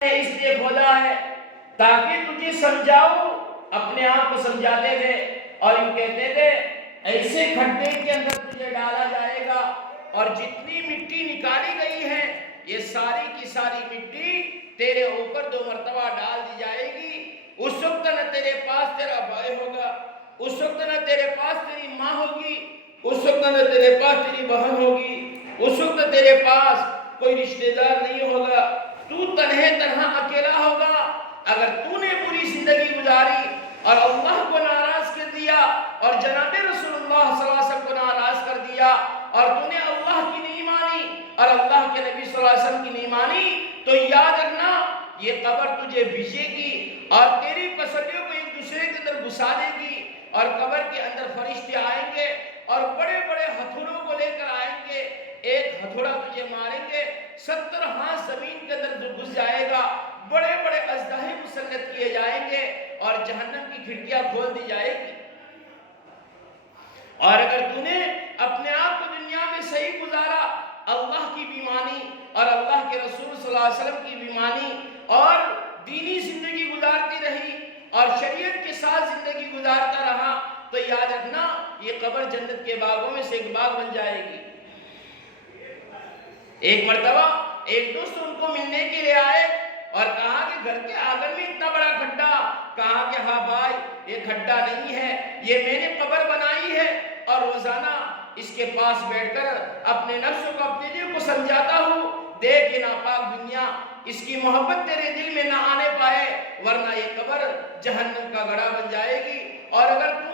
اس لیے کھولا ہے تاکہ تجھے سمجھاؤ، اپنے آپ کو سمجھاتے تھے اور یوں کہتے تھے ایسے کھڈے کے اندر تجھے ڈالا جائے گا اور جتنی مٹی نکالی گئی ہے یہ ساری کی ساری مٹی تیرے اوپر 2 مرتبہ ڈال دی جائے گی۔ اس وقت نہ تیرے پاس تیرا بھائی ہوگا، اس وقت نہ تیرے پاس تیری ماں ہوگی، اس وقت نہ تیرے پاس تیری بہن ہوگی، اس وقت تیرے پاس کوئی رشتہ دار نہیں ہوگا، تو تنہا اکیلا ہوگا۔ اگر تو نے پوری زندگی گزاری اور اللہ کو ناراض کر دیا اور جناب رسول اللہ صلی اللہ علیہ وسلم کو ناراض کر دیا اور تو نے اللہ کی نہیں مانی اور اللہ کے نبی صلی اللہ علیہ وسلم کی نہیں مانی، تو یاد رکھنا یہ قبر تجھے بھیجے گی اور تیری پسلیوں کو ایک دوسرے کے اندر گھسا دے گی، اور قبر کے اندر فرشتے آئیں گے اور بڑے بڑے ہتھوڑوں کو لے کر آئیں گے، ایک ہتھوڑا تجھے ماریں گے، 70 ہاتھ زمین کے اندر گھس جائے گا، بڑے بڑے اژدہے مسلط کیے جائیں گے اور جہنم کی کھڑکیاں کھول دی جائے گی۔ اور اگر تو نے اپنے آپ کو دنیا میں صحیح گزارا، اللہ کی بھی مانی اور اللہ کے رسول صلی اللہ علیہ وسلم کی بھی مانی اور دینی زندگی گزارتی رہی اور شریعت کے ساتھ زندگی گزارتا رہا، تو یاد رکھنا یہ قبر جنت کے باغوں میں سے ایک باغ بن جائے گی۔ ایک مرتبہ ایک دوست ان کو ملنے کے لیے آئے اور کہا کہ گھر کے آنگن میں اتنا بڑا کھڈا، کہا کہ ہاں بھائی یہ کھڈا نہیں ہے، یہ میں نے قبر بنائی ہے اور روزانہ اس کے پاس بیٹھ کر اپنے نفس کو اپنے دل کو سمجھاتا ہوں، دیکھ یہ ناپاک دنیا، اس کی محبت تیرے دل میں نہ آنے پائے ورنہ یہ قبر جہنم کا گڑھا بن جائے گی، اور اگر تو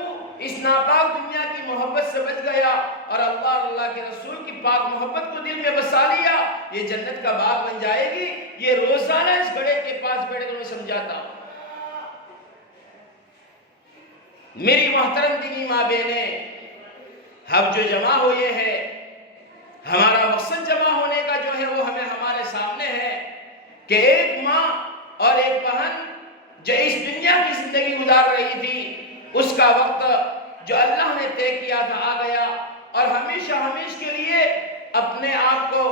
اس ناپاک دنیا کی محبت سے بچ گیا اور اللہ اور اللہ کے رسول کی پاک محبت کو دل میں بسا لیا، یہ جنت کا باغ بن جائے گی۔ یہ روزانہ اس گڑھے کے پاس بیٹھ کر میں سمجھاتا ہوں۔ میری محترم دینی ماں بہنیں، ہم جو جمع ہوئے ہیں، ہمارا مقصد جمع ہونے کا جو ہے وہ ہمارے سامنے ہے کہ ایک ماں اور ایک بہن جو اس دنیا کی زندگی گزار رہی تھی، اس کا وقت جو اللہ نے طے کیا تھا آ گیا اور ہمیشہ ہمیشہ کے لیے اپنے آپ کو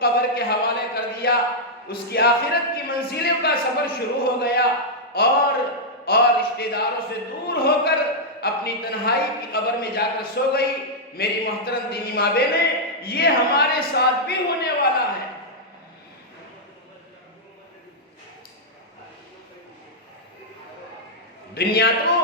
قبر کے حوالے کر دیا، اس کی آخرت کی منزلوں کا سفر شروع ہو گیا اور رشتہ داروں سے دور ہو کر اپنی تنہائی کی قبر میں جا کر سو گئی۔ میری محترم دینی ماں بہنیں، یہ ہمارے ساتھ بھی ہونے والا ہے۔ دنیا تو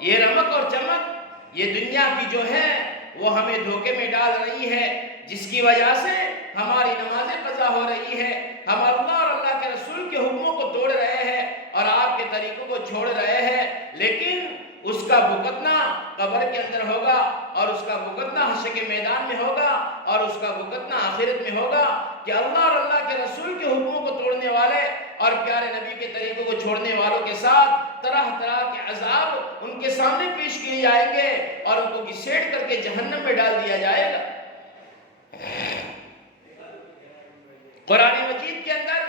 یہ رمق اور چمک، یہ دنیا کی جو ہے وہ ہمیں دھوکے میں ڈال رہی ہے، جس کی وجہ سے ہماری نمازیں قضا ہو رہی ہے، ہم اللہ اور اللہ کے رسول کے حکموں کو توڑ رہے ہیں اور آپ کے طریقوں کو چھوڑ رہے ہیں، لیکن اس کا بھگتنا قبر کے اندر ہوگا اور اس کا بھگتنا حشر کے میدان میں ہوگا اور اس کا بھگتنا آخرت میں ہوگا کہ اللہ اور اللہ کے رسول کے حکموں کو توڑنے والے اور پیارے نبی کے طریقوں کو چھوڑنے والوں کے ساتھ طرح طرح کے عذاب ان کے سامنے پیش کیے جائیں گے اور ان کو گھسیٹ کر کے جہنم میں ڈال دیا جائے گا۔ قرآن مجید کے اندر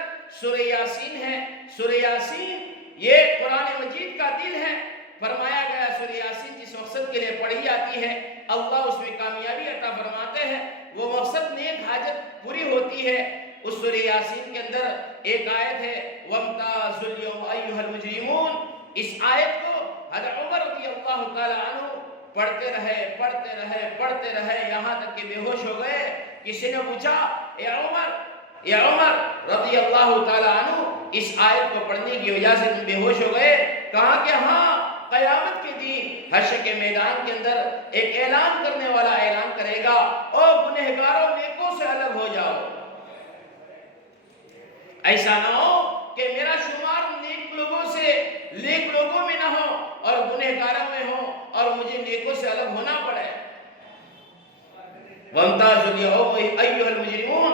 سورہ یاسین ہے، سورہ یاسین یہ قرآن مجید کا دل ہے۔ فرمایا گیا سورہ یاسین جس مقصد کے لیے پڑھی جاتی ہے اللہ اس میں کامیابی عطا فرماتے ہیں، وہ مقصد نیک حاجت پوری ہوتی ہے۔ اس سورہ یاسین کے اندر ایک آیت ہے وَامْتَازُوا الْيَوْمَ أَيُّهَا الْمُجْرِمُونَ، اس آیت کو حضرت عمر رضی اللہ تعالی عنہ پڑھتے رہے یہاں تک کہ بے ہوش ہو گئے۔ کسی نے پوچھا اے عمر رضی اللہ تعالی عنہ اس آیت کو پڑھنے کی وجہ سے تم بے ہوش ہو گئے؟ کہا کہ ہاں، قیامت کے دن حشر کے میدان کے اندر ایک اعلان کرنے والا اعلان کرے گا او گنہگاروں نیکوں سے الگ ہو جاؤ۔ ایسا نہ ہو کہ میرا شمار نیک لوگوں میں نہ ہو اور گنہگاروں میں ہو اور مجھے نیکوں سے الگ ہونا پڑے۔ وَامْتَازُوا الْيَوْمَ أَيُّهَا الْمُجْرِمُونَ،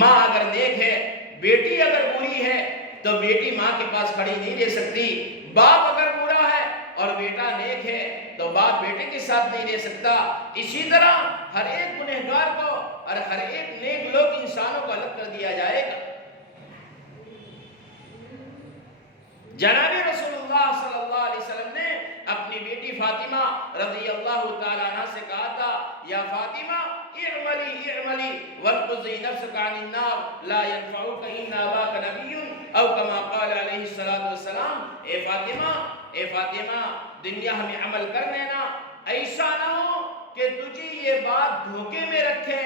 ماں اگر نیک ہے، بیٹی اگر بری ہے تو بیٹی ماں کے پاس کھڑی نہیں رہ سکتی، باپ اگر برا ہے اور بیٹا نیک ہے تو باپ بیٹے کے ساتھ نہیں رہ سکتا۔ اسی طرح ہر ایک گنہگار کو اور ہر ایک نیک لوگ انسانوں کو الگ کر دیا جائے گا۔ جناب رسول اللہ صلی اللہ علیہ وسلم نے اپنی بیٹی فاطمہ رضی اللہ تعالیٰ عنہ سے کہا تھا یا فاطمہ اعملی وانقضی نفسک عن النار لا ينفعک ان اباک نبی او کما اے فاطمہ دنیا ہمیں عمل کر لینا، ایسا نہ ہو کہ تجھے یہ بات دھوکے میں رکھے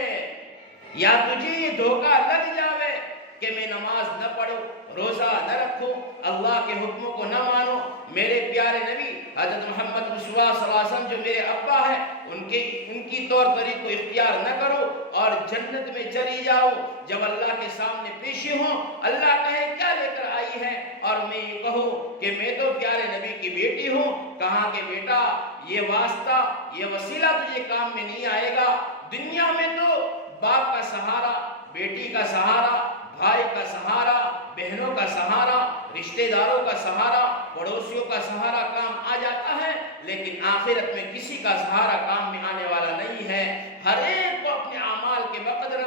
یا تجھے یہ دھوکہ لگ جاوے کہ میں نماز نہ پڑھوں، روزہ نہ رکھوں، اللہ کے حکموں کو نہ مانوں، میرے پیارے نبی حضرت محمد مصطفیٰ صلی اللہ علیہ وسلم جو میرے ابا ہے ان کی طور طریق کو اختیار نہ کرو اور جنت میں چلی جاؤ۔ جب اللہ کے سامنے پیشی ہوں، اللہ کہے کیا لے کر آئی ہے، اور میں یہ کہوں کہ میں تو پیارے نبی کی بیٹی ہوں، کہاں کہ بیٹا یہ واسطہ یہ وسیلہ تجھے کام میں نہیں آئے گا۔ دنیا میں تو باپ کا سہارا، بیٹی کا سہارا، بھائی کا سہارا، بہنوں کا سہارا، رشتہ داروں کا سہارا، پڑوسیوں کا سہارا کام آ جاتا ہے، لیکن آخرت میں کسی کا سہارا کام میں آنے والا نہیں ہے۔ ہر ایک کو اپنے اعمال کے بقدر،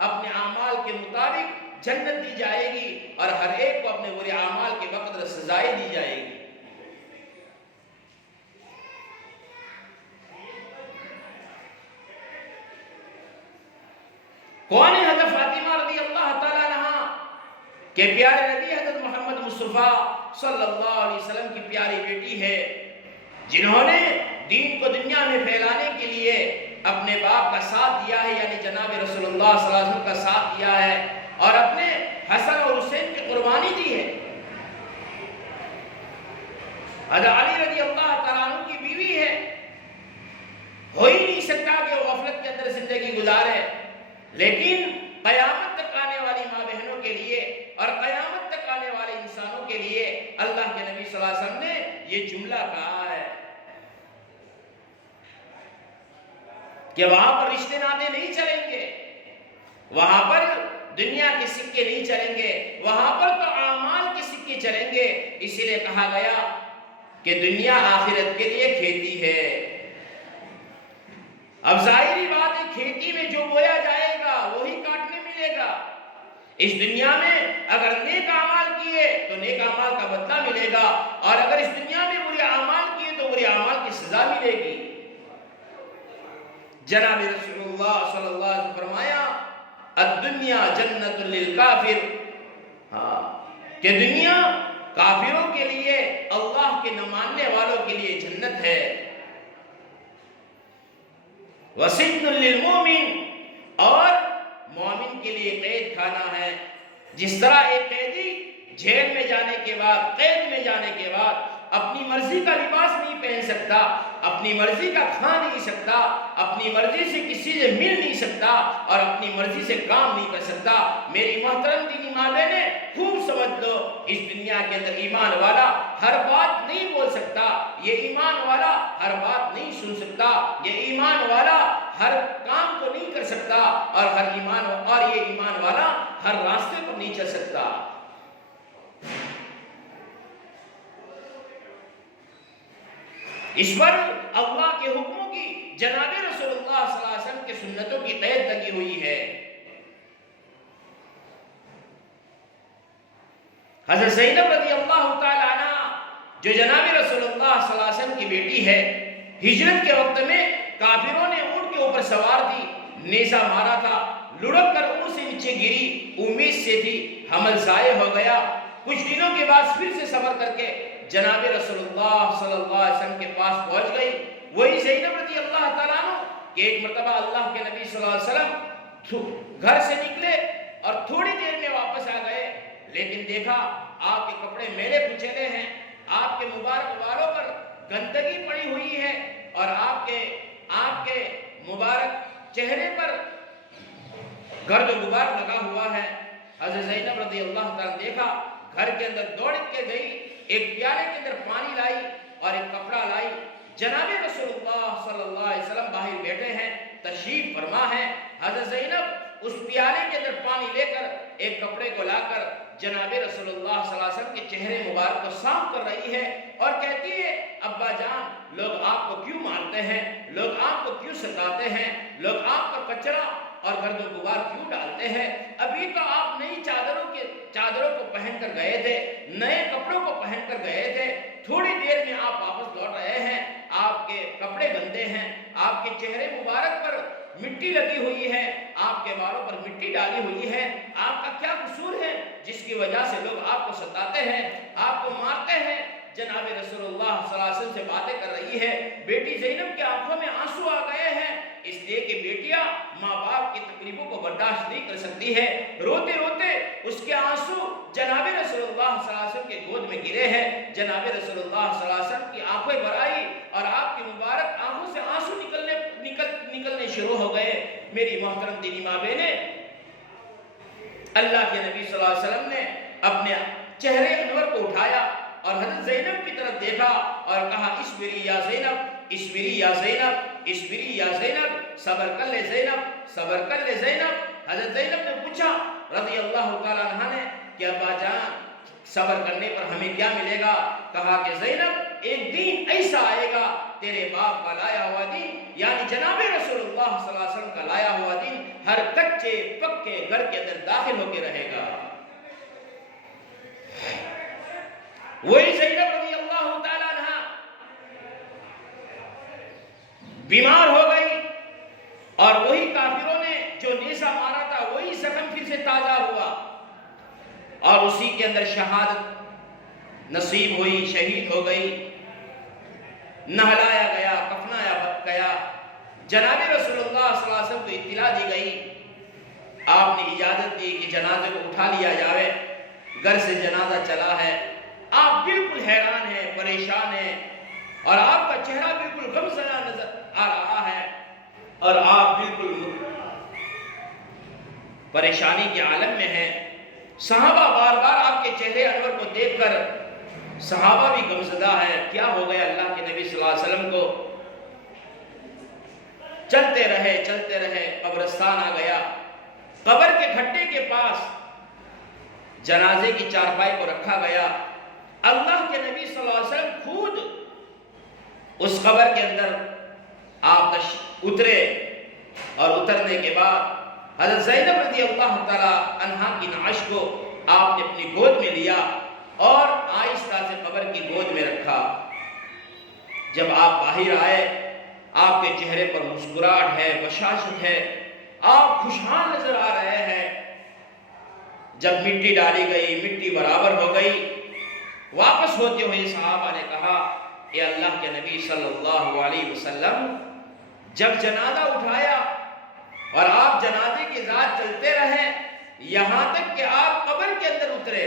اپنے اعمال کے مطابق جنت دی جائے گی، اور ہر ایک کو اپنے برے اعمال کے بقدر سزائیں دی جائے گی۔ کون ہے حضرت فاطمہ رضی اللہ تعالیٰ عنہ کہ پیارے نبی حضرت محمد مصطفیٰ صلی اللہ علیہ وسلم کی پیاری بیٹی ہے، جنہوں نے دین کو دنیا میں پھیلانے کے لیے اپنے باپ کا ساتھ دیا ہے، یعنی جناب رسول اللہ صلی اللہ علیہ وسلم کا ساتھ دیا ہے، اور اپنے حسن اور حسین کی قربانی دی ہے۔ حضرت علی رضی اللہ تعالیٰ عنہ کی بیوی ہے، ہو ہی نہیں سکتا کہ وہ غفلت کے اندر زندگی گزارے، لیکن قیامت تک آنے والی ماں بہنوں کے لیے اور قیامت تک آنے والے انسانوں کے لیے اللہ کے نبی صلی اللہ علیہ وسلم نے یہ جملہ کہا ہے کہ وہاں پر رشتے ناطے نہیں چلیں گے، وہاں پر دنیا کے سکے نہیں چلیں گے، وہاں پر تو اعمال کے سکے چلیں گے۔ اسی لیے کہا گیا کہ دنیا آخرت کے لیے کھیتی ہے۔ اب ظاہری بات ہے، کھیتی میں جو بویا جائے گا وہی کاٹنے ملے گا۔ اس دنیا میں اگر نیک اعمال کیے تو نیک اعمال کا بدلہ ملے گا، اور اگر اس دنیا میں برے اعمال کیے تو برے اعمال کی سزا ملے گی۔ جناب رسول اللہ صلی اللہ علیہ وسلم فرمایا الدنیا جنت للکافر، کہ دنیا کافروں کے لیے، اللہ کے نہ ماننے والوں کے لیے جنت ہے۔ وسجن للمومن، اور مومن کے لیے قید خانہ ہے۔ جس طرح ایک قیدی جیل میں جانے کے بعد، قید میں جانے کے بعد اپنی مرضی کا لباس نہیں پہن سکتا، اپنی مرضی کا کھا نہیں سکتا، اپنی مرضی سے کسی سے مل نہیں سکتا، اور اپنی مرضی سے کام نہیں کر سکتا، میری محترم دینی ماں بہنیں خوب سمجھ لو، اس دنیا کے اندر ایمان والا ہر بات نہیں بول سکتا، یہ ایمان والا ہر بات نہیں سن سکتا، یہ ایمان والا ہر کام کو نہیں کر سکتا، اور یہ ایمان والا ہر راستے کو نہیں چل سکتا۔ اس پر اللہ کے حکموں کی، جناب رسول اللہ صلی اللہ علیہ وسلم کے سنتوں کی قید لگی ہوئی ہے۔ حضرت زینب رضی اللہ تعالی عنہ جو جناب رسول اللہ صلی اللہ علیہ وسلم کی بیٹی ہے، ہجرت کے وقت میں کافروں نے اونٹ کے اوپر سوار تھی، نیزہ مارا تھا، لڑک کر اونٹ سے نیچے گری، امید سے تھی، حمل ضائع ہو گیا۔ کچھ دنوں کے بعد پھر سے صبر کر کے جناب رسول اللہ صلی اللہ علیہ وسلم کے پاس پہنچ گئی۔ وہی زینب رضی اللہ تعالیٰ عنہ کہ ایک مرتبہ اللہ کے نبی صلی اللہ علیہ وسلم گھر سے نکلے اور تھوڑی دیر میں واپس آ گئے، لیکن دیکھا آپ کے کپڑے میلے کچیلے ہیں، آپ کے مبارک بالوں پر گندگی پڑی ہوئی ہے، اور آپ کے مبارک چہرے پر گرد و غبار لگا ہوا ہے۔ حضرت زینب رضی اللہ تعالیٰ نے دیکھا، گھر کے اندر دوڑ کے گئی، ایک پیالے کے اندر پانی لائی اور ایک کپڑا لائی۔ جناب رسول اللہ صلی اللہ علیہ وسلم باہر بیٹھے ہیں، تشریف فرما ہے۔ حضرت زینب اس پیالے کے اندر پانی لے کر ایک کپڑے کو لا کر جناب رسول اللہ صلی اللہ علیہ وسلم کے چہرے مبارک کو صاف کر رہی ہے، اور کہتی ہے ابا جان، لوگ آپ کو کیوں مارتے ہیں، لوگ آپ کو کیوں ستاتے ہیں، لوگ آپ کا کچرا اور گرد و غبار کیوں ڈالتے ہیں؟ ابھی تو آپ نئی چادروں کو پہن کر گئے تھے، نئے کپڑوں کو پہن کر گئے تھے، تھوڑی دیر میں آپ واپس لوٹ رہے ہیں، آپ کے کپڑے گندے ہیں، آپ کے چہرے مبارک پر مٹی لگی ہوئی ہے، آپ کے بالوں پر مٹی ڈالی ہوئی ہے، آپ کا کیا قصور ہے جس کی وجہ سے لوگ آپ کو ستاتے ہیں، آپ کو مارتے ہیں؟ جناب رسول اللہ صلی اللہ علیہ وسلم سے باتیں کر رہی ہے. بیٹی زینب کی آنکھوں میں آنسو آ گئے ہیں، اس لیے کہ بیٹیاں ماں باپ کی تکلیفوں کو برداشت نہیں کر سکتی ہے. روتے روتے اس کے آنسو جناب رسول اللہ صلی اللہ علیہ وسلم کے گود میں گرے ہیں. جناب رسول اللہ صلی اللہ علیہ وسلم کی آنکھیں بھر آئی اور آپ کی مبارک آنکھوں سے آنسو نکلنے شروع ہو گئے. میری محترم دینی ماں بہنیں، اللہ کے نبی صلی اللہ علیہ وسلم نے اپنے چہرے انور کو اٹھایا اور حضرت زینب کی طرف دیکھا اور کہا اصبری یا زینب، اصبری یا زینب، اصبری یا زینب، صبر کر لے زینب، صبر کر لے زینب. حضرت زینب نے پوچھا رضی اللہ تعالیٰ عنہ نے کہ ابا جان صبر کرنے پر ہمیں کیا ملے گا؟ کہا کہ زینب ایک دن ایسا آئے گا تیرے باپ کا لایا ہوا دن، یعنی جناب رسول اللہ صلی اللہ علیہ وسلم کا لایا ہوا دن ہر کچے پکے گھر کے اندر داخل ہو کے رہے گا. وہی زینب رضی اللہ تعالیٰ عنہ بیمار ہو گئی اور وہی کافروں نے جو نیزہ مارا تھا وہی زخم پھر سے تازہ ہوا اور اسی کے اندر شہادت نصیب ہوئی، شہید ہو گئی. نہلایا گیا، کفنایا گیا. جناب رسول اللہ صلی اللہ علیہ وسلم کو اطلاع دی گئی، آپ نے اجازت دی کہ جنازے کو اٹھا لیا جائے. گھر سے جنازہ چلا ہے، آپ بالکل حیران ہیں، پریشان ہیں اور آپ کا چہرہ بالکل غمزدہ نظر آ رہا ہے اور آپ بالکل پریشانی کے عالم میں ہیں. صحابہ بار بار آپ کے چہرے انور کو دیکھ کر صحابہ بھی غمزدہ ہے، کیا ہو گیا اللہ کے نبی صلی اللہ علیہ وسلم کو. چلتے رہے قبرستان آ گیا. قبر کے کھڈے کے پاس جنازے کی چارپائی کو رکھا گیا. اللہ کے نبی صلی اللہ علیہ وسلم خود اس قبر کے اندر آپ اترے اور اترنے کے بعد حضرت زینب رضی اللہ تعالی عنہا کی نعش کو آپ نے اپنی گود میں لیا اور آہستہ سے قبر کی گود میں رکھا. جب آپ باہر آئے آپ کے چہرے پر مسکراہٹ ہے، بشاشت ہے، آپ خوشحال نظر آ رہے ہیں. جب مٹی ڈالی گئی، مٹی برابر ہو گئی، واپس ہوتے ہوئے صحابہ نے کہا اے اللہ کے نبی صلی اللہ علیہ وسلم، جب جنازہ اٹھایا اور آپ جنازے کے ساتھ چلتے رہے یہاں تک کہ آپ قبر کے اندر اترے،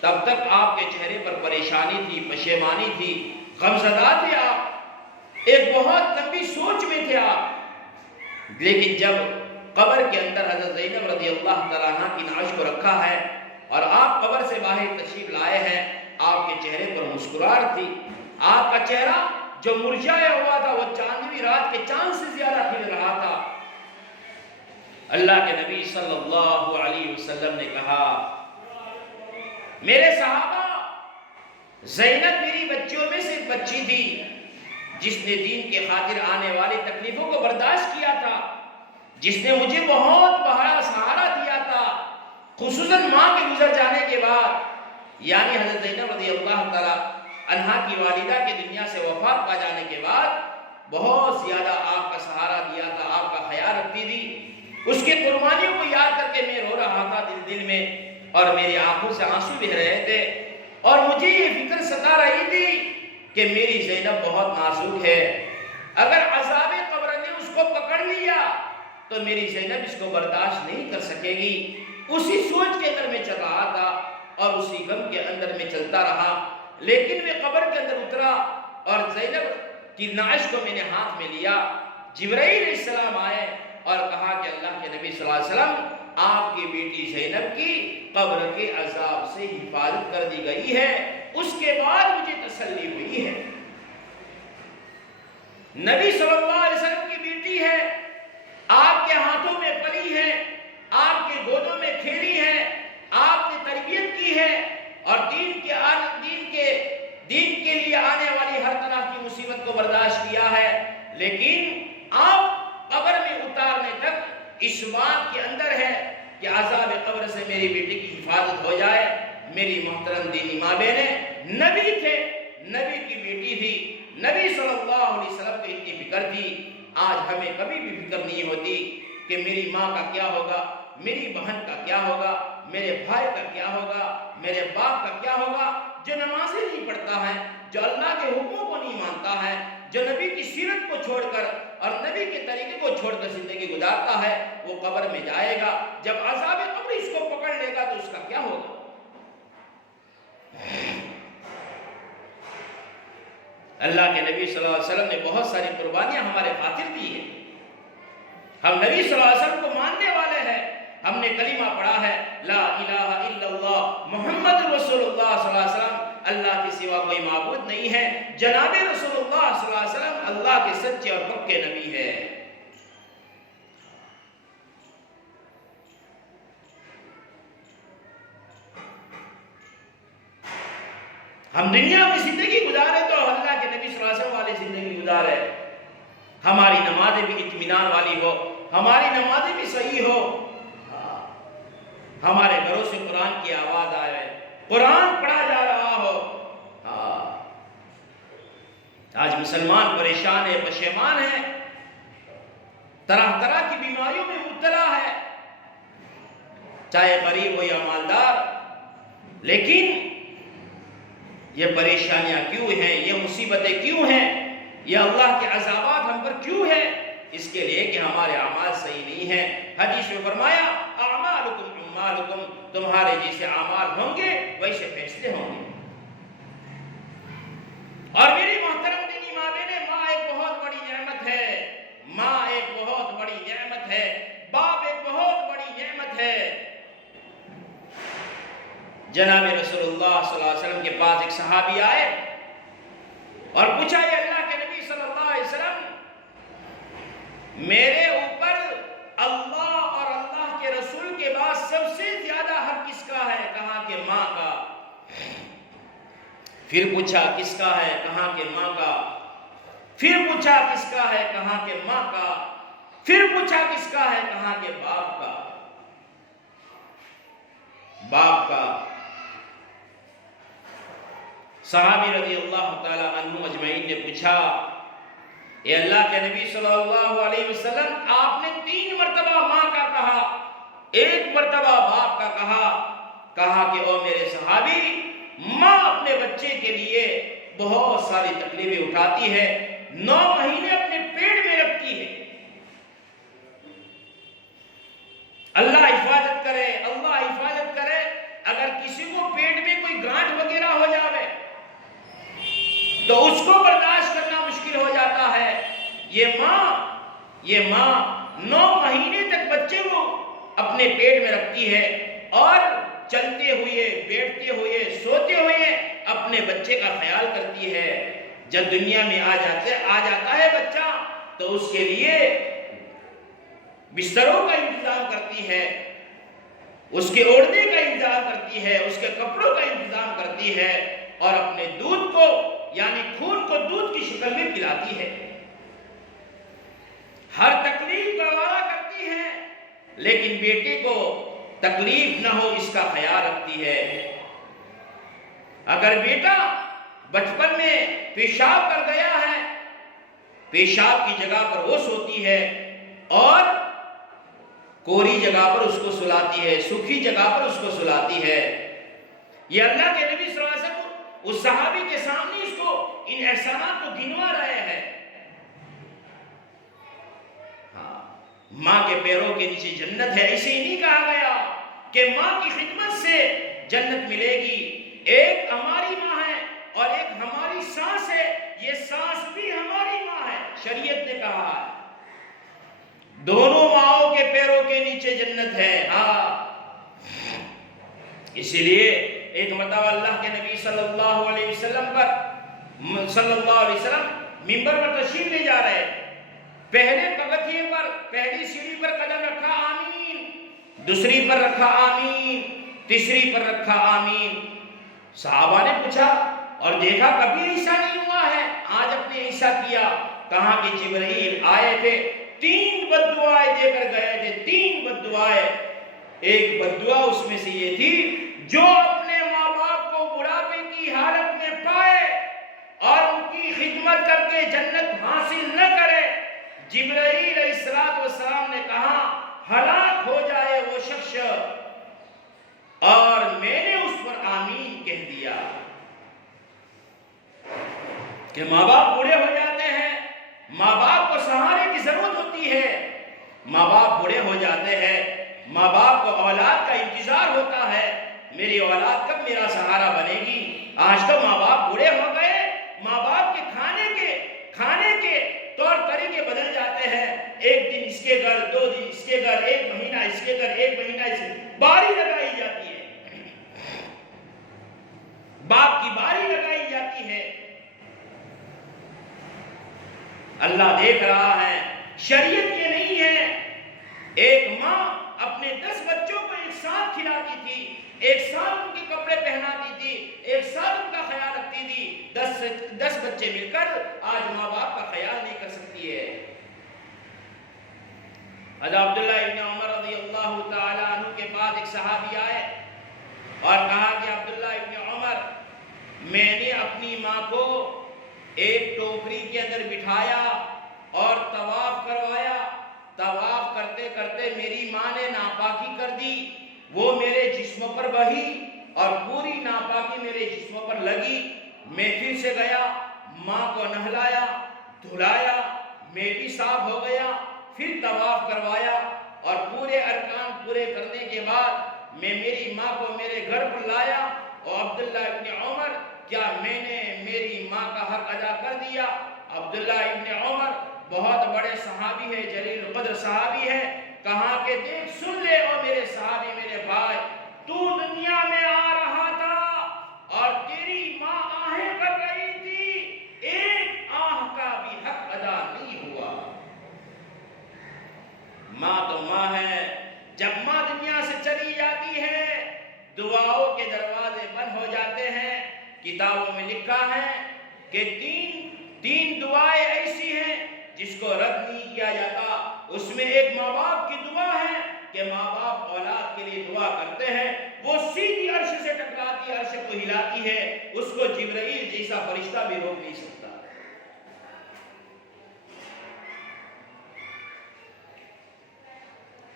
تب تک آپ کے چہرے پر پریشانی تھی، پشیمانی تھی، غمزدہ تھے، آپ ایک بہت لمبی سوچ میں تھے آپ. لیکن جب قبر کے اندر حضرت زینب رضی اللہ تعالیٰ عنہ کی نعش کو رکھا ہے اور آپ قبر سے باہر تشریف لائے ہیں، آپ کے چہرے پر مسکراہٹ تھی. آپ کا چہرہ جو مرجھایا ہوا تھا وہ چاندنی رات کے چاند سے زیادہ کھل رہا تھا. اللہ کے نبی صلی اللہ علیہ وسلم نے کہا میرے صحابہ، زینب میری بچیوں میں سے ایک بچی تھی جس نے دین کے خاطر آنے والی تکلیفوں کو برداشت کیا تھا، جس نے مجھے بہت بڑا سہارا دیا تھا، خصوصاً ماں کے گزر جانے کے بعد، یعنی حضرت زینب رضی اللہ تعالی عنہا کی والدہ کے دنیا سے وفات پا جانے کے بعد بہت زیادہ آپ کا سہارا دیا تھا، آپ کا خیال رکھتی تھی. اس کے قربانیوں کو یاد کر کے میں رو رہا تھا دل میں اور میری آنکھوں سے آنسو بہ رہے تھے اور مجھے یہ فکر ستا رہی تھی کہ میری زینب بہت نازک ہے، اگر عذاب قبر نے اس کو پکڑ لیا تو میری زینب اس کو برداشت نہیں کر سکے گی. اسی سوچ کے اندر میں چل رہا تھا اور اسی غم کے اندر میں چلتا رہا. لیکن میں قبر کے اندر اترا اور زینب کی نعش کو میں نے ہاتھ میں لیا. جبرائیل علیہ السلام آئے اور کہا کہ اللہ کے نبی صلی اللہ علیہ وسلم، آپ کی بیٹی زینب کی قبر کے عذاب سے حفاظت کر دی گئی ہے. اس کے بعد مجھے تسلی ہوئی ہے. نبی صلی اللہ علیہ وسلم کی بیٹی ہے، آپ کے ہاتھوں میں پلی ہے، آپ کے گودوں میں کھیلی ہے، آپ نے تربیت کی ہے اور دین کے لیے آنے والی ہر طرح کی مصیبت کو برداشت کیا ہے. لیکن آپ قبر میں اتارنے تک اس بات کے اندر ہے کہ عذاب قبر سے میری بیٹی کی حفاظت ہو جائے. میری محترم دینی ماں بہنیں، نبی تھے، نبی کی بیٹی تھی، نبی صلی اللہ علیہ وسلم کو اتنی فکر تھی. آج ہمیں کبھی بھی فکر نہیں ہوتی کہ میری ماں کا کیا ہوگا، میری بہن کا کیا ہوگا، میرے بھائی کا کیا ہوگا، میرے باپ کا کیا ہوگا. جو نمازیں نہیں پڑھتا ہے مانتا ہے، جو نبی کی سیرت کو چھوڑ کر اور نبی کے طریقے کو چھوڑ کر زندگی گزارتا ہے، وہ قبر میں جائے گا، جب عذاب قبر اس کو پکڑ لے گا تو اس کا کیا ہوگا؟ اللہ کے نبی صلی اللہ علیہ وسلم نے بہت ساری قربانیاں ہمارے خاطر دی ہیں۔ ہم نبی صلی اللہ علیہ وسلم کو ماننے والے ہیں، ہم نے کلمہ پڑھا ہے لا الہ الا اللہ محمد رسول اللہ صلی اللہ علیہ وسلم، اللہ کے سوا کوئی معبود نہیں ہے، جناب رسول اللہ صلی اللہ علیہ وسلم اللہ کے سچے اور پکے نبی ہے۔ ہم دنیا میں زندگی گزارے تو اللہ کے نبی صلی اللہ علیہ وسلم والی زندگی گزارے، ہماری نمازیں بھی اطمینان والی ہو، ہماری نمازیں بھی صحیح ہو، ہمارے گھروں سے قرآن کی آواز آئے، قرآن پڑھا جا رہا ہو۔ آج مسلمان پریشان ہے، پشیمان ہے، طرح طرح کی بیماریوں میں مبتلا ہے، چاہے غریب ہو یا مالدار، لیکن یہ پریشانیاں کیوں ہیں، یہ مصیبتیں کیوں ہیں، یہ اللہ کے عذابات ہم پر کیوں ہیں؟ اس کے لیے کہ ہمارے اعمال صحیح نہیں ہیں۔ حدیث میں فرمایا اعمالکم اعمالکم، تمہارے جیسے اعمال ہوں گے ویسے فیصلے ہوں گے۔ اور میری محترم دینی ماں بہنیں، ماں ایک بہت بڑی نعمت ہے، ماں ایک بہت بڑی نعمت ہے، باپ ایک بہت بڑی نعمت ہے۔ جناب رسول اللہ صلی اللہ علیہ وسلم کے پاس ایک صحابی آئے اور پوچھا، یہ اللہ کے نبی صلی اللہ علیہ وسلم، میرے اوپر اللہ اور اللہ کے رسول کے بعد سب سے زیادہ حق کس کا ہے؟ کہا کہ ماں کا۔ پھر پوچھا کس کا ہے؟ کہا کہ ماں کا۔ پھر پوچھا کس کا ہے؟ کہا کہ ماں کا۔ پھر پوچھا کس کا ہے؟ کہا کہ باپ کا۔ باپ کا۔ صحابی رضی اللہ تعالی عنہ اجمعین نے پوچھا، اے اللہ کے نبی صلی اللہ علیہ وسلم، آپ نے 3 مرتبہ ماں کا کہا، 1 مرتبہ باپ کا کہا۔ کہا کہ او میرے صحابی، ماں اپنے بچے کے لیے بہت ساری تکلیفیں اٹھاتی ہے، 9 مہینے اپنے پیٹ میں رکھتی ہے۔ اللہ حفاظت کرے، اللہ حفاظت کرے، اگر کسی کو پیٹ میں کوئی گانٹھ وغیرہ ہو جاوے تو اس کو برداشت کرنا مشکل ہو جاتا ہے۔ یہ ماں 9 مہینے تک بچے کو اپنے پیٹ میں رکھتی ہے اور چلتے ہوئے، بیٹھتے ہوئے، سوتے ہوئے اپنے بچے کا خیال کرتی ہے۔ جب دنیا میں آ جاتا ہے بچہ تو اس کے لیے بستروں کا انتظام کرتی ہے، اس کے اوڑھنے کا انتظام کرتی ہے، اس کے کپڑوں کا انتظام کرتی ہے، اور اپنے دودھ کو یعنی خون کو دودھ کی شکل میں پلاتی ہے۔ ہر تکلیف کا وعدہ کرتی ہے، لیکن بیٹے کو تکلیف نہ ہو اس کا خیال رکھتی ہے۔ اگر بیٹا بچپن میں پیشاب کر گیا ہے، پیشاب کی جگہ پر وہ سوتی ہے اور کوری جگہ پر اس کو سلاتی ہے، سوکھی جگہ پر اس کو سلاتی ہے۔ یہ اللہ کے نبی صلی اللہ علیہ وسلم اس صحابی کے سامنے اس کو ان احسانات کو گنوا رہے ہیں۔ ماں کے پیروں کے نیچے جنت ہے، اسے نہیں کہا گیا کہ ماں کی خدمت سے جنت ملے گی۔ ایک ہماری ماں ہے اور ایک ہماری سانس ہے، یہ سانس بھی ہماری ماں ہے، شریعت نے کہا ہے دونوں ماؤں کے پیروں کے نیچے جنت ہے۔ اسی لیے ایک مرتبہ اللہ کے نبی صلی اللہ علیہ وسلم منبر پر تشریف لے جا رہے، پہلے پگتھیے پر، پہلی سیڑھی پر قدم رکھا آمین، دوسری پر رکھا آمین، تیسری پر رکھا آمین۔ صحابہ نے پوچھا اور دیکھا کبھی ایسا نہیں ہوا ہے، آج اپنے ایسا کیا۔ کہاں کہ جبرائیل آئے تھے، 3 بد دعائیں دے کر گئے تھے، 3 بد دعائیں۔ ایک بد دعا اس میں سے یہ تھی، جو اپنے ماں باپ کو بڑھاپے کی حالت میں پائے اور ان کی خدمت کر کے جنت حاصل نہ کرے، جبرائیل علیہ السلام نے کہا ہلاک ہو جائے وہ شخص، اور میں نے اس پر آمین کہہ دیا۔ کہ ماں باپ بوڑھے ہو جاتے ہیں، ماں باپ کو سہارے کی ضرورت ہوتی ہے، ماں باپ بوڑھے ہو جاتے ہیں، ماں باپ کو اولاد کا انتظار ہوتا ہے، میری اولاد کب میرا سہارا بنے گی۔ آج تو ماں باپ بوڑھے ہو گئے، ماں باپ کے کھانے کے طور طریقے بدل جاتے ہیں، ایک دن اس کے گھر، 2 دن اس کے گھر، 1 مہینہ اس کے گھر، 1 مہینہ اس کے گھر، باری لگائی جاتی ہے، باپ کی باری لگائی جاتی ہے۔ اللہ دیکھ رہا ہے، شریعت یہ نہیں ہے۔ ایک ماں اپنے 10 بچوں کو ایک ساتھ کھلاتی تھی، ایک ساتھ ان کے کپڑے پہناتی تھی، ایک ساتھ ان کا خیال رکھتی تھی۔ 10 بچے مل کر آج ماں باپ کا خیال نہیں کر سکتی ہے۔ حضرت عبداللہ ابن عمر رضی اللہ تعالیٰ عنہ کے بعد ایک صحابی آئے اور کہا کہ عبداللہ ابن عمر، میں نے اپنی ماں کو ایک ٹوکری کے اندر بٹھایا اور طواف کروایا، طواف کرتے کرتے میری ماں نے ناپاکی کر دی، وہ میرے جسم پر بہی اور پوری ناپاکی میرے جسم پر لگی۔ میں پھر سے گیا، ماں کو نہلایا، دھلایا، میں بھی صاف ہو گیا، پھر طواف کروایا اور پورے ارکان پورے کرنے کے بعد میں میری ماں کو میرے گھر پر لایا۔ اور عبداللہ ابن عمر، کیا میں نے میری ماں کا حق ادا کر دیا؟ عبداللہ ابن عمر بہت بڑے صحابی ہے، جلیل القدر صحابی ہے، کہا کہ دیکھ سن لے او میرے صحابی، میرے بھائی، تو دنیا میں آ رہا تھا اور تیری ماں آہیں کر رہی تھی، ایک آہ کا بھی حق ادا نہیں ہوا۔ ماں تو ماں ہے، جب ماں دنیا سے چلی جاتی ہے دعاؤں کے دروازے بند ہو جاتے ہیں۔ کتابوں میں لکھا ہے کہ تین دعائیں ایسی ہیں جس کو رد نہیں کیا جاتا، اس میں ایک ماں باپ کی دعا ہے کہ ماں باپ اولاد کے لیے دعا کرتے ہیں، وہ سیدھی عرش سے ٹکراتی ہے، عرش کو ہلاتی ہے، اس کو جبرائیل جیسا فرشتہ بھی روک نہیں سکتا۔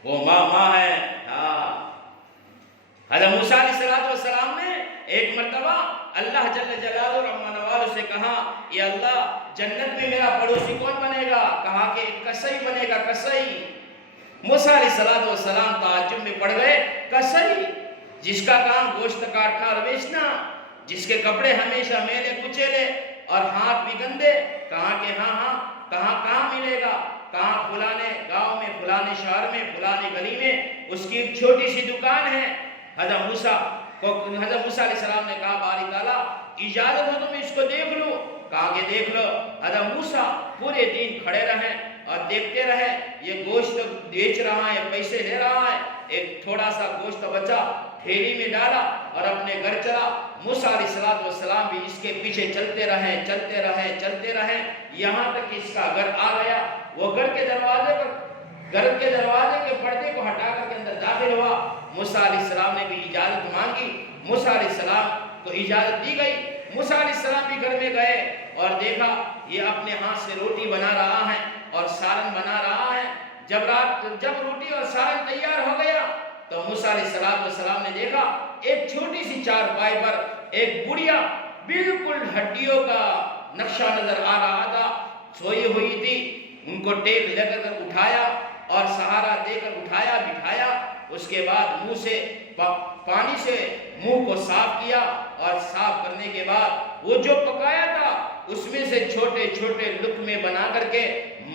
وہ ماں ہے۔ حضرت موسیٰ علیہ السلام نے ایک مرتبہ اللہ جل جلالہ رحمہ نوالہ سے کہا، یا اللہ جنت میں میرا پڑوسی کون بنے گا؟ کہا کہ ایک کسائی بنے گا، کسائی۔ موسیٰ علیہ السلام تعجب میں پڑ گئے، کسائی جس کا کام گوشت کاٹنا اور بیچنا، جس کے کپڑے ہمیشہ میلے کچیلے اور ہاتھ بھی گندے؟ کہا کہ ہاں، کہاں ملے گا؟ کہاں فلانے گاؤں میں، فلانے شہر میں، فلانے گلی میں اس کی ایک چھوٹی سی دکان ہے۔ حضرت موسیٰ علیہ السلام نے کہا، باری تعالیٰ اجازت ہو تو میں اس کو دیکھ لوں؟ کہا کہ دیکھ لو۔ حضرت موسیٰ پورے دن کھڑے رہے اور دیکھتے رہے، یہ گوشت بیچ رہا ہے، پیسے لے رہا ہے، ایک تھوڑا سا گوشت بچا، تھیلی میں ڈالا اور اپنے گھر چلا۔ موسیٰ علیہ السلام بھی اس کے پیچھے چلتے رہے، یہاں تک کہ اس کا گھر آ گیا۔ وہ گھر کے دروازے کے پردے کو ہٹا کر کے اندر داخل ہوا۔ موسیٰ علیہ السلام نے بھی اجازت مانگی، موسیٰ علیہ السلام کو اجازت دی گئی۔ موسیٰ علیہ السلام بھی گھر میں گئے اور دیکھا یہ اپنے ہاتھ سے روٹی بنا رہا ہے اور سالن بنا رہا ہے۔ جب روٹی اور سالن تیار ہو گیا تو موسیٰ علیہ السلام نے دیکھا ایک چھوٹی سی چارپائی پر ایک بڑھیا بالکل ہڈیوں کا نقشہ نظر آ رہا تھا، سوئی ہوئی تھی۔ ان کو ٹیک لے کر اٹھایا اور سہارا دے کر اٹھایا، بٹھایا، اس کے بعد منہ سے پانی سے منہ کو صاف کیا اور صاف کرنے کے بعد وہ جو پکایا تھا اس میں سے چھوٹے چھوٹے لقمے بنا کر کے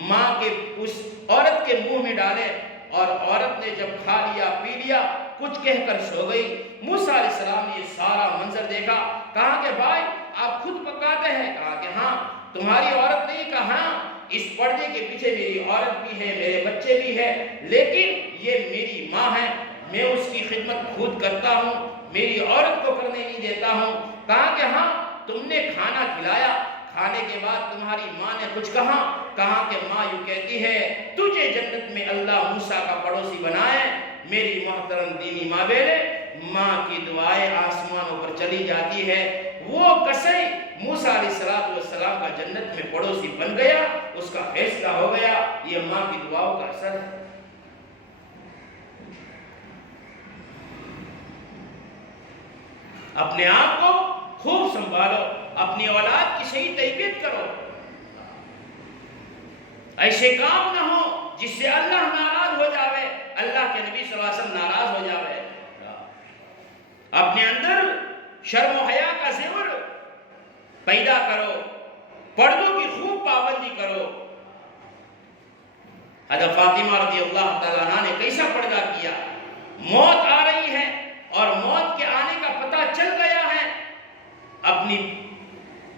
ماں کے اس عورت کے منہ میں ڈالے اور عورت نے جب کھا لیا پی لیا کچھ کہہ کر سو گئی۔ موسیٰ علیہ السلام نے یہ سارا منظر دیکھا، کہا کہ بھائی آپ خود پکاتے ہیں؟ کہا کہ ہاں۔ تمہاری عورت نہیں؟ کہا ہاں، اس پردے کے پیچھے میری عورت بھی ہے، میرے بچے بھی ہیں، لیکن یہ میری ماں ہے، میں اس کی خدمت خود کرتا ہوں، میری عورت کو کرنے نہیں دیتا ہوں۔ کہا کہ ہاں، تم نے کھانا کھلایا، کھانے کے بعد تمہاری ماں نے کچھ کہا؟ کہا کہ ماں یوں کہتی ہے تجھے جنت میں اللہ موسیٰ کا پڑوسی بنائے۔ میری محترم دینی ماں بہنیں، ماں کی دعائیں آسمانوں پر چلی جاتی ہے۔ وہ کسائی موسیٰ علیہ السلام کا جنت میں پڑوسی بن گیا، اس کا فیصلہ ہو گیا۔ یہ ماں کی دعاؤں کا اثر ہے۔ اپنے آپ کو خوب سنبھالو، اپنی اولاد کی صحیح تربیت کرو. ایسے کام نہ ہو جس سے اللہ ناراض ہو جاوے، اللہ کے نبی صلی اللہ علیہ وسلم ناراض ہو جاوے. اپنے اندر شرم و حیا کا زیور پیدا کرو، پردوں کی خوب پابندی کرو. حضرت فاطمہ رضی اللہ تعالیٰ عنہ نے کیسا پردہ کیا. موت آ رہی ہے اور موت کے آنے کا پتہ چل گیا ہے، اپنی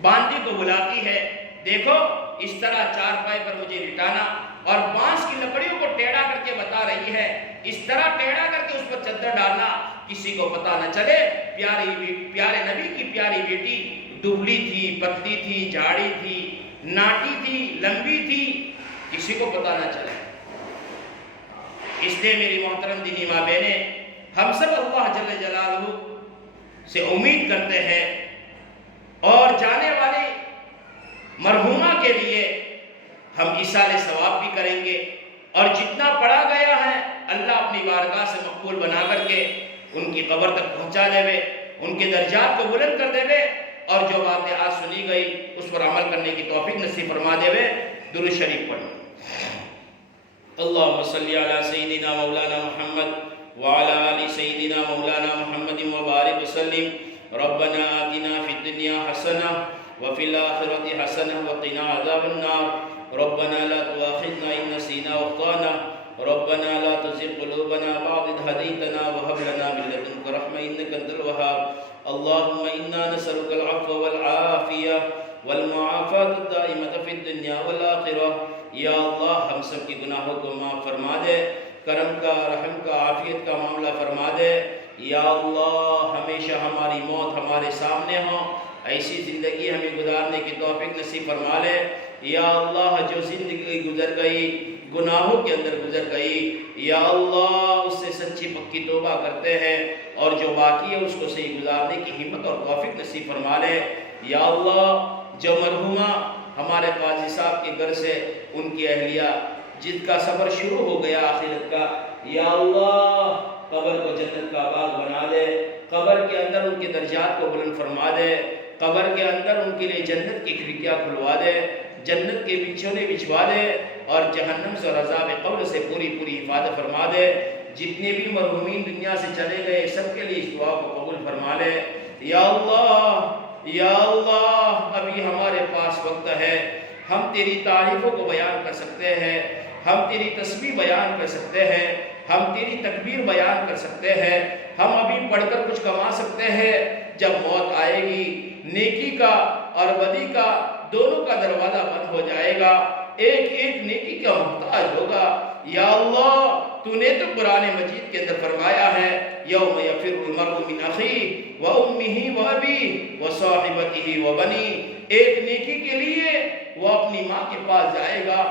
باندی کو بلاتی ہے، دیکھو اس طرح چارپائی پر مجھے لٹانا، اور بانس کی لکڑیوں کو ٹیڑھا کر کے بتا رہی ہے اس طرح ٹیڑھا کر کے اس پر چادر ڈالنا، کسی کو پتہ نہ چلے. پیارے نبی کی پیاری بیٹی دبلی تھی، پتلی تھی، جھاڑی تھی، ناٹی تھی، لمبی تھی، کسی کو پتہ نہ چلے. اس لیے میری محترم دینی ماں بہنیں، ہم سب اللہ جل جلالہ سے امید کرتے ہیں اور جانے والی مرحومہ کے لیے ہم ایصال ثواب بھی کریں گے، اور جتنا پڑھا گیا ہے اللہ اپنی بارگاہ سے مقبول بنا کر کے ان کی قبر تک پہنچا دے وے، ان کے درجات کو بلند کر دے وے، اور جو باتیں آج سنی گئی اس پر عمل کرنے کی توفیق نصیب فرما دے وے. درود شریف پڑھیں. اللہم صلی علی سیدنا مولانا محمد وعلی آل سیدنا مولانا محمد وبارک وسلم. ربنا آتنا فی الدنیا حسنہ وفی الآخرۃ حسنہ وقنا عذاب النار. ربنا لا تؤاخذنا ان نسینا واخطأنا. ربنا لا تزغ قلوبنا بعد إذ هديتنا وهب لنا من لدنك رحمة إنك أنت الوهاب. اللهم إنا نسألك العفو والعافية والمعافاة الدائمة في الدنيا والآخرة. یا اللہ ہم سب کی گناہوں کو معاف فرما دے، کرم کا، رحم کا، عافیت کا معاملہ فرما دے. یا اللہ ہمیشہ ہماری موت ہمارے سامنے ہو، ایسی زندگی ہمیں گزارنے کی توفیق نصیب فرما لے. یا اللہ جو زندگی گزر گئی گناہوں کے اندر گزر گئی، یا اللہ اس سے سچی پکی توبہ کرتے ہیں، اور جو باقی ہے اس کو صحیح گزارنے کی ہمت اور توفیق نصیب فرما لے. یا اللہ جو مرحومہ ہمارے قاضی صاحب کے گھر سے ان کی اہلیہ جن کا سفر شروع ہو گیا آخرت کا، یا اللہ قبر کو جنت کا باغ بنا دے، قبر کے اندر ان کے درجات کو بلند فرما دے، قبر کے اندر ان کے لیے جنت کی کھڑکیاں کھلوا دے، جنت کے بچھونے بچھوا دے، اور جہنم سے اور عذاب قبر سے پوری حفاظت فرما دے. جتنے بھی مرحومین دنیا سے چلے گئے سب کے لیے اس دعا کو قبول فرما لے. یا اللہ یا اللہ ابھی ہمارے پاس وقت ہے، ہم تیری تعریفوں کو بیان کر سکتے ہیں، ہم تیری تسبیح بیان کر سکتے ہیں، ہم تیری تکبیر بیان کر سکتے ہیں، ہم ابھی پڑھ کر کچھ کما سکتے ہیں. جب موت آئے گی نیکی کا اور بدی کا دونوں کا دروازہ بند ہو جائے گا، ایک ایک نیکی کا محتاج ہوگا. یا اللہ تو نے تو قرآن مجید کے اندر فرمایا ہے یوم یفر المرء من اخیہ وامہ وابیہ وصاحبتہ وبنیہ. ایک نیکی کے لیے وہ اپنی ماں کے پاس جائے گا،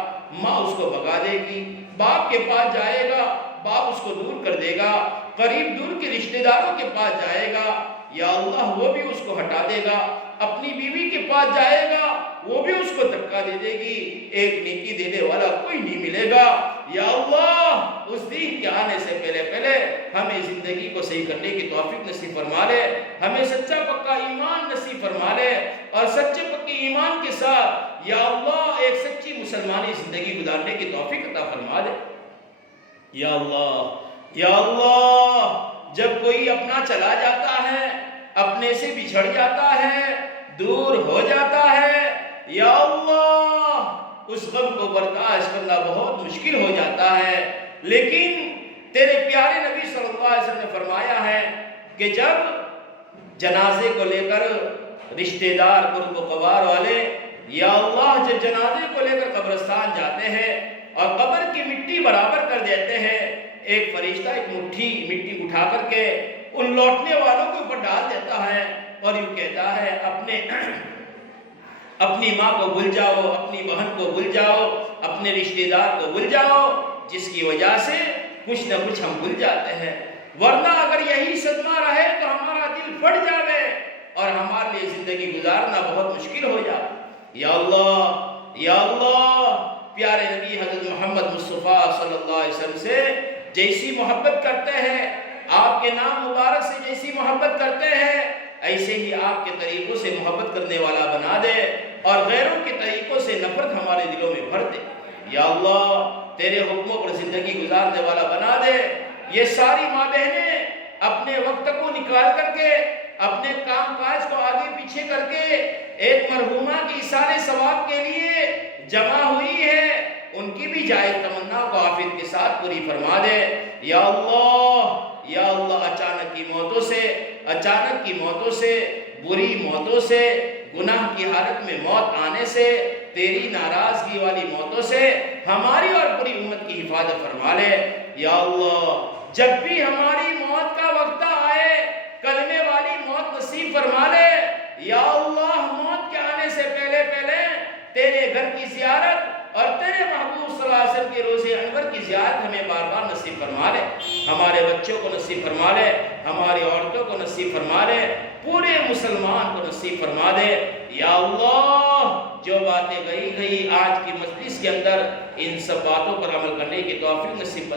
ماں اس کو بھگا دے گی، باپ کے پاس جائے گا، باپ اس کو دور کر دے گا، قریب دور کے رشتہ داروں کے پاس جائے گا، یا اللہ وہ بھی اس کو ہٹا دے گا، اپنی بیوی کے پاس جائے گا، وہ بھی اس کو دھکا دے دے گی، ایک نیکی دینے والا کوئی نہیں ملے گا. یا اللہ اس دن کے آنے سے پہلے ہمیں زندگی کو صحیح کرنے کی توفیق نصیب فرما لے، ہمیں سچا پکا ایمان نصیب فرما لے، اور سچے پکے ایمان کے ساتھ یا اللہ ایک سچی مسلمانی زندگی گزارنے کی توفیق عطا فرما دے. یا اللہ یا اللہ جب کوئی اپنا چلا جاتا ہے، اپنے سے بچھڑ جاتا ہے، دور ہو جاتا ہے، یا اللہ اس غم کو برداشت کرنا بہت مشکل ہو جاتا ہے. لیکن تیرے پیارے نبی صلی اللہ علیہ وسلم نے فرمایا ہے کہ جب جنازے کو لے کر رشتہ دار قرب و قبار والے یا اللہ جب جنازے کو لے کر قبرستان جاتے ہیں اور قبر کی مٹی برابر کر دیتے ہیں، ایک فرشتہ ایک مٹھی مٹی اٹھا کر کے ان لوٹنے والوں کے اوپر ڈال دیتا ہے اور یوں کہتا ہے اپنی ماں کو بھول جاؤ، اپنی بہن کو بھول جاؤ، اپنے رشتہ دار کو بھول جاؤ، جس کی وجہ سے کچھ نہ کچھ ہم بھول جاتے ہیں، ورنہ اگر یہی صدمہ رہے تو ہمارا دل پھٹ جاوے اور ہمارے لیے زندگی گزارنا بہت مشکل ہو جائے. یا اللہ پیارے نبی حضرت محمد مصطفیٰ صلی اللہ علیہ وسلم سے جیسی محبت کرتے ہیں، آپ کے نام مبارک سے جیسی محبت کرتے ہیں، ایسے ہی آپ کے طریقوں سے محبت کرنے والا بنا دے اور غیروں کے طریقوں سے نفرت ہمارے دلوں میں بھر دے۔ یا اللہ تیرے حکموں پر زندگی گزارنے والا بنا دے۔ یہ ساری ماں بہنیں اپنے وقت کو نکال کر کے، اپنے کام کاج کو آگے پیچھے کر کے ایک مرحومہ کی ایصال ثواب کے لیے جمع ہوئی ہے، ان کی بھی جائز تمنا کو عافیت کے ساتھ پوری فرما دے۔ یا اللہ اچانک کی موتوں سے، بری موتوں سے، گناہ کی حالت میں موت آنے سے، تیری ناراضگی والی موتوں سے ہماری اور پوری امت کی حفاظت فرما لے۔ یا اللہ جب بھی ہماری موت کا وقت آئے کلمے والی موت نصیب فرما لے۔ یا اللہ موت کے آنے سے پہلے تیرے گھر کی زیارت اور تیرے محبوب صلی اللہ علیہ وسلم کے روضہ انور کی زیارت ہمیں بار بار نصیب فرما لے۔ ہمارے بچوں کو نصیب فرما لے، ہماری عورتوں کو نصیب فرما لے، پورے مسلمان کو نصیب فرما دے۔ یا اللہ جو باتیں گئی آج کی مجلس کے اندر، ان سب باتوں پر عمل کرنے کی توفیق نصیب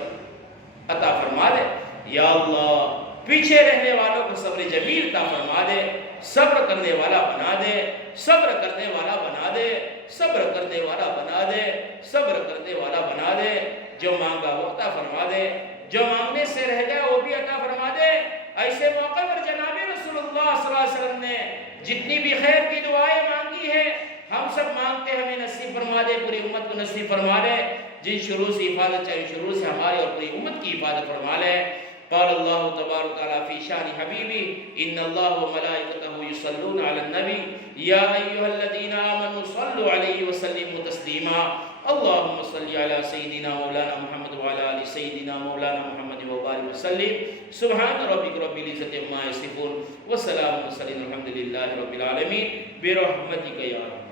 عطا فرما دے۔ یا اللہ پیچھے رہنے والوں کو صبر جمیل عطا فرما دے، صبر کرنے والا بنا دے، صبر کرنے والا بنا دے، صبر کرنے والا بنا دے، صبر کرنے والا بنا دے۔ جو مانگا وہ عطا فرما دے، جو مانگنے سے رہ گیا وہ بھی عطا فرما دے۔ ایسے موقع پر جناب رسول اللہ صلی اللہ علیہ وسلم نے جتنی بھی خیر کی دعائیں مانگی ہے، ہم سب مانگتے ہمیں نصیب فرما دے، پوری امت کو نصیب فرما دے۔ جن شروع سے حفاظت چاہیے شروع سے ہماری اور پوری امت کی حفاظت فرما لے۔ قال اللہ تبارک تعالیٰ فی شان حبیبی ان اللہ وملائکتہ یصلون علی النبی یا ایہا الذین آمنوا صلوا علیہ وسلموا تسلیما اللہم صلی علی سیدنا مولانا محمد وعلی آل سیدنا مولانا محمد وبارک وسلم سبحان ربک رب العزت عما یصفون وسلام علی المرسلین الحمد للہ رب العالمین برحمتک یا رب۔